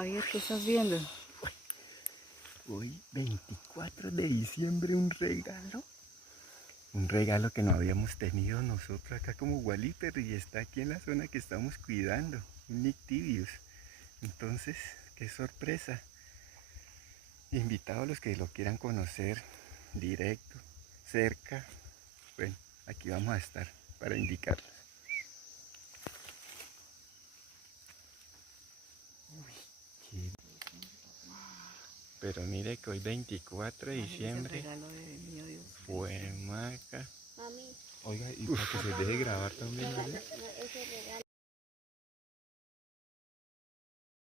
Javier, ¿qué estás viendo? Hoy, 24 de diciembre, un regalo que no habíamos tenido nosotros acá como Walliper y está aquí en la zona que estamos cuidando, un Nyctibius. Entonces, qué sorpresa. Invitado a los que lo quieran conocer directo, cerca. Bueno, aquí vamos a estar para indicarlos. Qué- Pero mire que hoy 24 de Imagínese el diciembre regalo de mío, Dios fue Cristo. maca. Mami, Oiga, y para que se deje grabar también, ¿verdad? ese regalo.